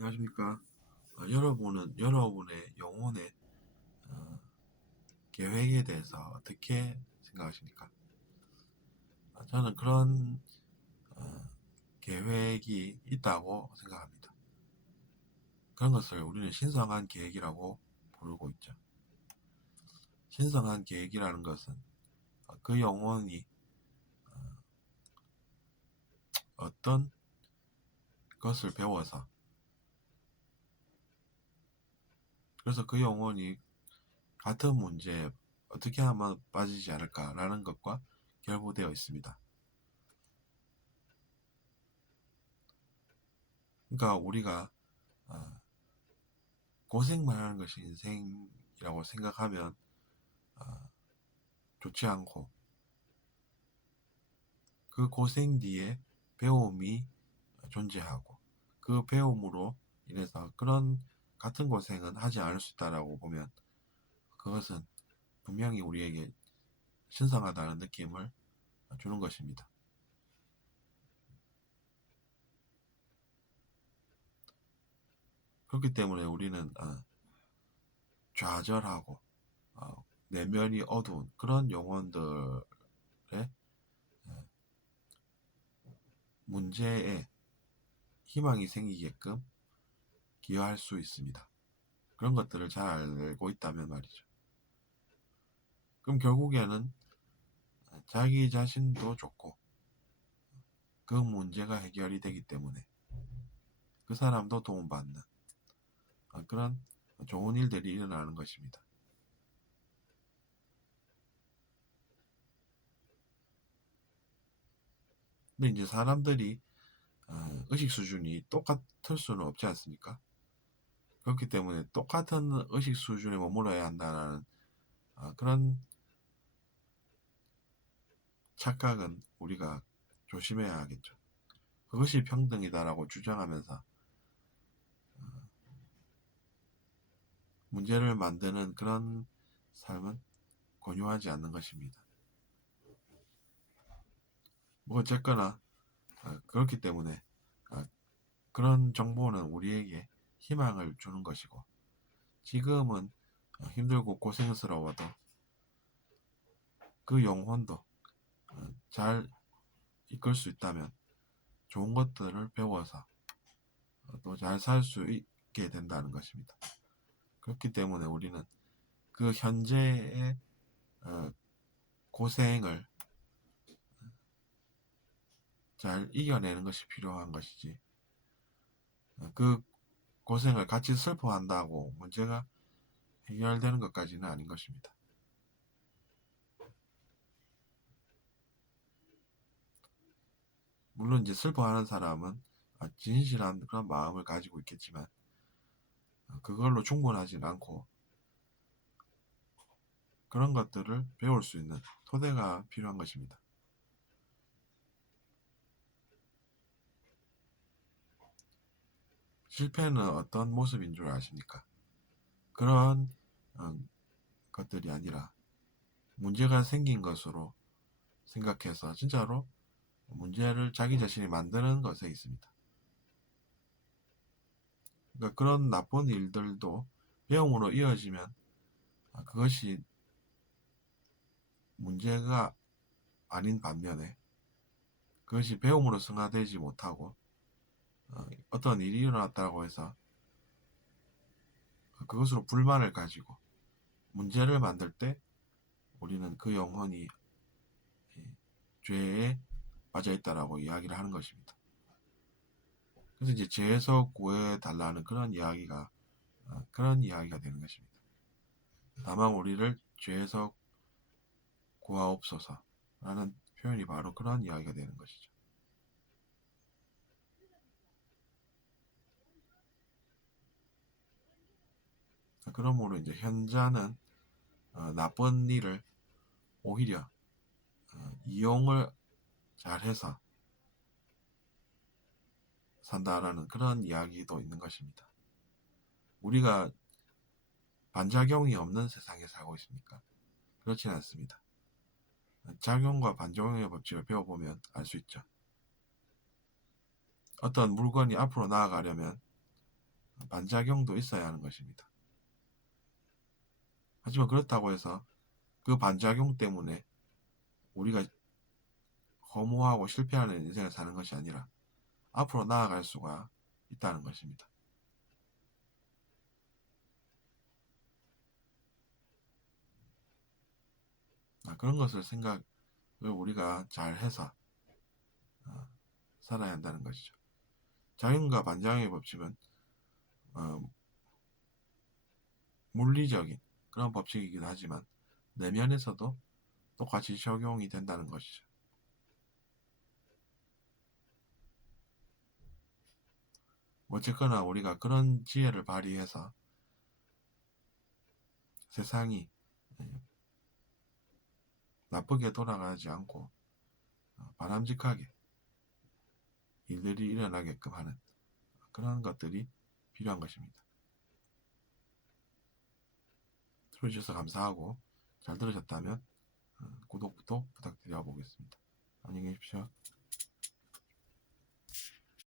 안녕하십니까. 여러분의 영혼의 어, 계획에 대해서 어떻게 생각하십니까? 저는 그런 어, 계획이 있다고 생각합니다. 그런 것을 우리는 신성한 계획이라고 부르고 있죠. 신성한 계획이라는 것은 그 영혼이 어떤 것을 배워서, 그래서 그 영혼이 같은 문제에 어떻게 하면 빠지지 않을까라는 것과 결부되어 있습니다. 그러니까 우리가 어, 고생만 하는 것이 인생이라고 생각하면 좋지 않고, 그 고생 뒤에 배움이 존재하고, 그 배움으로 인해서 그런 같은 고생은 하지 않을 수 있다라고 보면, 그것은 분명히 우리에게 신성하다는 느낌을 주는 것입니다. 그렇기 때문에 우리는 좌절하고 내면이 어두운 그런 영혼들의 문제에 희망이 생기게끔 기여할 수 있습니다. 그런 것들을 잘 알고 있다면 말이죠. 그럼 결국에는 자기 자신도 좋고, 그 문제가 해결이 되기 때문에 그 사람도 도움받는 그런 좋은 일들이 일어나는 것입니다. 근데 이제 사람들이 의식 수준이 똑같을 수는 없지 않습니까? 그렇기 때문에 똑같은 의식 수준에 머물러야 한다는 그런 착각은 우리가 조심해야 하겠죠. 그것이 평등이다라고 주장하면서 문제를 만드는 그런 삶은 권유하지 않는 것입니다. 뭐 어쨌거나 그렇기 때문에 그런 정보는 우리에게 희망을 주는 것이고, 지금은 힘들고 고생스러워도 그 영혼도 잘 이끌 수 있다면 좋은 것들을 배워서 또 잘 살 수 있게 된다는 것입니다. 그렇기 때문에 우리는 그 현재의 고생을 잘 이겨내는 것이 필요한 것이지, 그 고생을 같이 슬퍼한다고 문제가 해결되는 것까지는 아닌 것입니다. 물론 이제 슬퍼하는 사람은 진실한 그런 마음을 가지고 있겠지만 그걸로 충분하진 않고, 그런 것들을 배울 수 있는 토대가 필요한 것입니다. 실패는 어떤 모습인 줄 아십니까? 그런 어, 것들이 아니라 문제가 생긴 것으로 생각해서 진짜로 문제를 자기 자신이 만드는 것에 있습니다. 그러니까 그런 나쁜 일들도 배움으로 이어지면 그것이 문제가 아닌 반면에, 그것이 배움으로 승화되지 못하고 어떤 일이 일어났다고 해서 그것으로 불만을 가지고 문제를 만들 때 우리는 그 영혼이 죄에 빠져 있다라고 이야기를 하는 것입니다. 그래서 이제 죄에서 구해달라는 그런 이야기가 되는 것입니다. 다만 우리를 죄에서 구하옵소서라는 표현이 바로 그런 이야기가 되는 것이죠. 그러므로 이제 현자는 나쁜 일을 오히려 이용을 잘해서 산다라는 그런 이야기도 있는 것입니다. 우리가 반작용이 없는 세상에 살고 있습니까? 그렇지는 않습니다. 작용과 반작용의 법칙을 배워보면 알 수 있죠. 어떤 물건이 앞으로 나아가려면 반작용도 있어야 하는 것입니다. 하지만 그렇다고 해서 그 반작용 때문에 우리가 허무하고 실패하는 인생을 사는 것이 아니라 앞으로 나아갈 수가 있다는 것입니다. 그런 것을 생각을 우리가 잘 해서 살아야 한다는 것이죠. 작용과 반작용의 법칙은 물리적인 그런 법칙이기도 하지만 내면에서도 똑같이 적용이 된다는 것이죠. 어쨌거나 우리가 그런 지혜를 발휘해서 세상이 나쁘게 돌아가지 않고 바람직하게 일들이 일어나게끔 하는 그런 것들이 필요한 것입니다. 들어주셔서 감사하고 잘 들으셨다면 구독부터 부탁드려 보겠습니다. 안녕히 계십시오.